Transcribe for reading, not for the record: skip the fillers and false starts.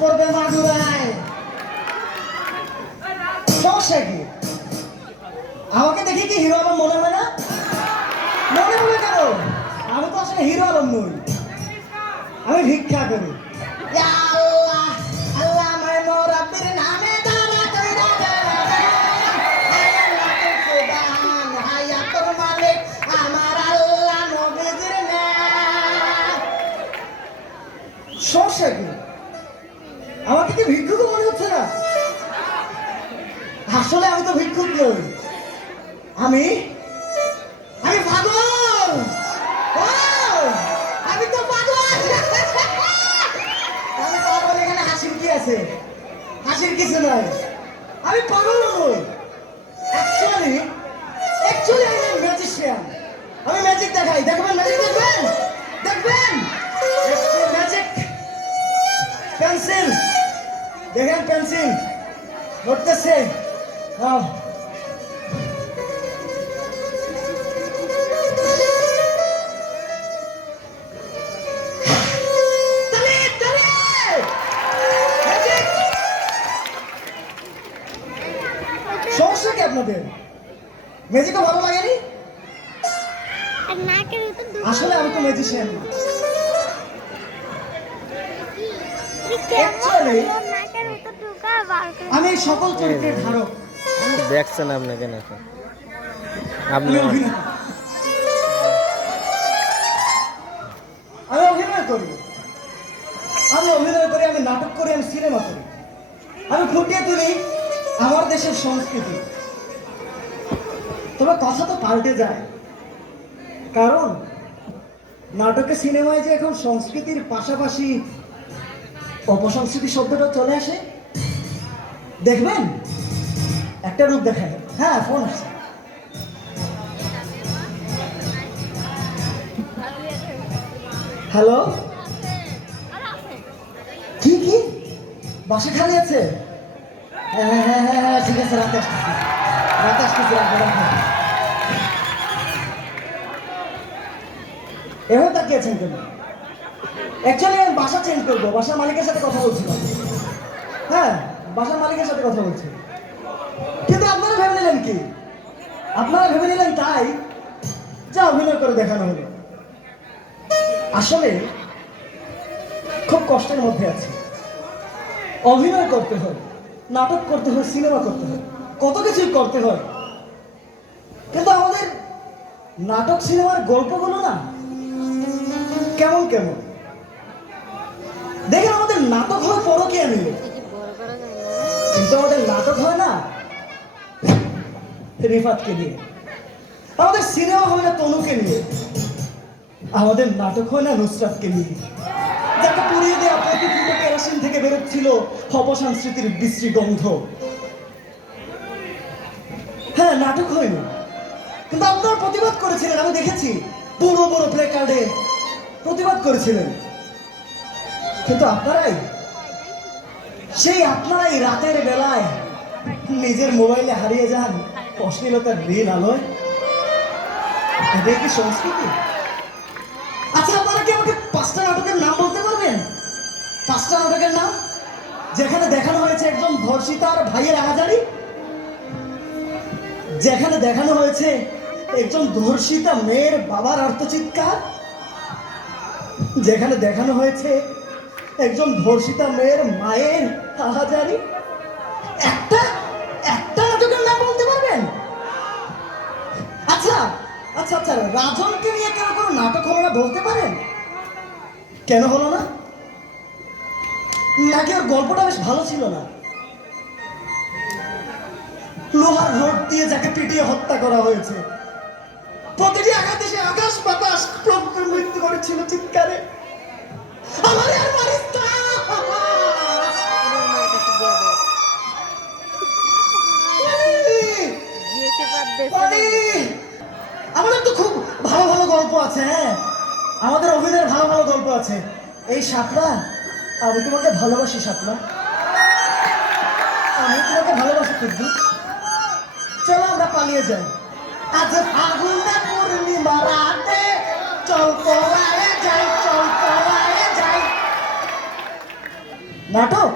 পড়বে মাগুরায়। সমস্যা কি? আমাকে দেখি কি হিরো আলম মনে হয় না? মনে হবে কেন? আমি তো আসলে হিরো আলম নই, আমি ভিক্ষা করি। ইয়া আল্লাহ, আল্লাহ আমায় মোরাব্বির নামে দানা কইরা দেন। হায় আল্লাহ তোর সুবহান, হায় তোর মালিক আমার আল্লাহ নবীজির নাম। সমস্যা কি? আমাকে কি ভিক্ষুক মনে হচ্ছে না? আসলে আমি তো ভিক্ষুক নই, আমি আমি পাগল। ও, আমি তো পাগল। আমি পাগল, এখানে হাসির কি আছে? হাসির কিছু নাই, আমি পাগল নই। অ্যাকচুয়ালি অ্যাকচুয়ালি আমি ম্যাজিশিয়ান। আমি ম্যাজিক দেখাই, দেখবেন? ম্যাজিক দেখবেন? দেখবেন ম্যাজিক? পেন্সিল দেখেন, পেন্সিল ধরতেছে। সমস্যা কি আপনাদের? ম্যাজিকও ভালো লাগেনি? আসলে আমি তো ম্যাজিশিয়ান না। Actually, আমি সকল চরিত্রের ধারক। দেখছেন আপনাকে নাকি? আমি অভিনয় করি, আমি নাটক করি, আমি সিনেমা করি, আমি ফুটিয়ে তুলি আমার দেশের সংস্কৃতি। তবে কথা তো পাল্টে যায়, কারণ নাটকে সিনেমায় যে এখন সংস্কৃতির পাশাপাশি অপসংস্কৃতি শব্দটা চলে আসে। দেখবেন একটা রূপ দেখায়। হ্যাঁ, ফোন আসছে। হ্যালো, কি কি বাসা খালি আছে? হ্যাঁ হ্যাঁ হ্যাঁ হ্যাঁ, ঠিক আছে, রাতে আসতেছি, রাতে আসতেছি, এভাবে তাকিয়েছেন কেন? অ্যাকচুয়ালি আমি বাসা চেঞ্জ করবো, বাসার মালিকের সাথে কথা বলছিলাম। হ্যাঁ, বাসার মালিকের সাথে কথা বলছি। কিন্তু আপনারা ভেবে নিলেন কি? আপনারা ভেবে নিলেন তাই যা অভিনয় করে দেখানো হলো। আসলে খুব কষ্টের মধ্যে আছে। অভিনয় করতে হয়, নাটক করতে হয়, সিনেমা করতে হয়, কত কিছুই করতে হয়। কিন্তু আমাদের নাটক সিনেমার গল্পগুলো না কেমন কেমন। দেখেন, আমাদের নাটক হয় পরকীয়া নিয়ে, কিন্তু আমাদের নাটক হয় না রিফাতকে নিয়ে। আমাদের সিনেমা হয় না তনুকে নিয়ে, আমাদের নাটক হয় না নুসরাতকে নিয়ে, যাকে পুড়িয়ে দেওয়া প্রতি ফুটো কেরোসিন থেকে বেরোচ্ছিল অপসংস্কৃতির বিশ্রী গন্ধ। হ্যাঁ, নাটক হয়নি, কিন্তু আপনারা প্রতিবাদ করেছিলেন, আমি দেখেছি। বড় বড় প্লে কার্ডে প্রতিবাদ করেছিলেন। কিন্তু আপনারাই রাতের বেলায় নিজের মোবাইলে হারিয়ে যান অশ্লীলতার নীল আলোয়। এটাই কি সংস্কৃতি? আচ্ছা, আপনারা কি আমাকে 5টা নাটকের নাম বলতে পারবেন? 5টা নাটকের নাম যেখানে দেখানো হয়েছে একজন ধর্ষিতার ভাইয়ের আহাজারি, যেখানে দেখানো হয়েছে একজন ধর্ষিতা মেয়ের বাবার আর্তচিৎকার, যেখানে দেখানো হয়েছে একজন ধর্ষিতা মেয়ের মায়ের হাহাজারি। একটা একটা নাটকের নাম বলতে পারবেন? আচ্ছা আচ্ছা আচ্ছা, রাজনকে নিয়ে কেন কোনো নাটক হলো না বলতে পারেন? কেন হলো না? নাকি ওর গল্পটা বেশ ভালো ছিল না? লোহার রড দিয়ে যাকে পিটিয়ে হত্যা করা হয়েছে, প্রতিটি আঘাতে সে আকাশ বাতাস মৃত্যু করেছিল চিৎকারে, আমারে আর মারিস না। আমাদের তো খুব ভালো ভালো গল্প আছে। হ্যাঁ, আমাদের অভিনয়ের ভালো ভালো গল্প আছে। এই শাপলা, আমি তোমাকে ভালোবাসি শাপলা, আমি তোমাকে ভালোবাসি কুদ্দুস। চলো আমরা পালিয়ে যাই। আজ ফাগুনে পূর্ণিমা রাতে চল পলায়ে যাই, চল পলায়ে যাই। নাটক